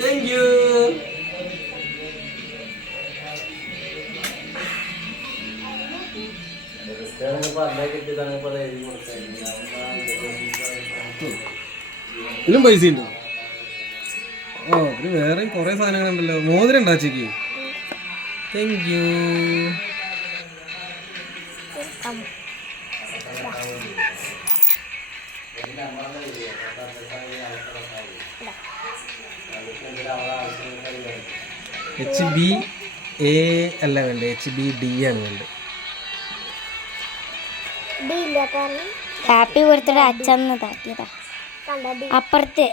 Thank you. ഇതിലും പൈസ ഉണ്ടോ? ഓ ഇത് വേറെ കുറെ സാധനങ്ങളുണ്ടല്ലോ. മോതിരം ഉണ്ടോ ചേച്ചിക്ക്? Thank you. HBA അല്ല വേണ്ട, HBD ആണ് വേണ്ടത്. ഹാപ്പി ബർത്ത്ഡേ അച്ഛന്ന് താക്കിയതാ അപ്പുറത്ത്.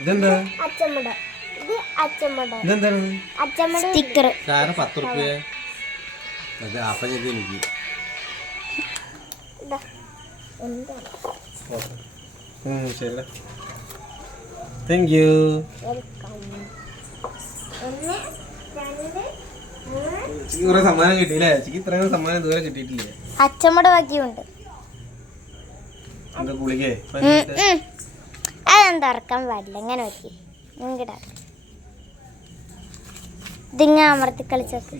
ഇതെന്താ? സ്റ്റിക്കർ 10 റുപ്യ. അത് അപ്പം ചെയ്ത് എനിക്ക്. ശരി, താങ്ക് യു. കുറെ സമ്മാനം കിട്ടിയില്ലേ? ചേച്ചിക്ക് ഇത്രയും സമ്മാനം ഇതുവരെ കിട്ടിയിട്ടില്ലേ? അച്ഛമ്മയുടെ ബാക്കിയുണ്ട്. എന്താ ഗുളികേ? അതെന്താ ഇറക്കാൻ പാടില്ല, ഇങ്ങനെ വെക്കി ഇതിങ്ങ അമർത്തി കളിച്ചൊക്കെ.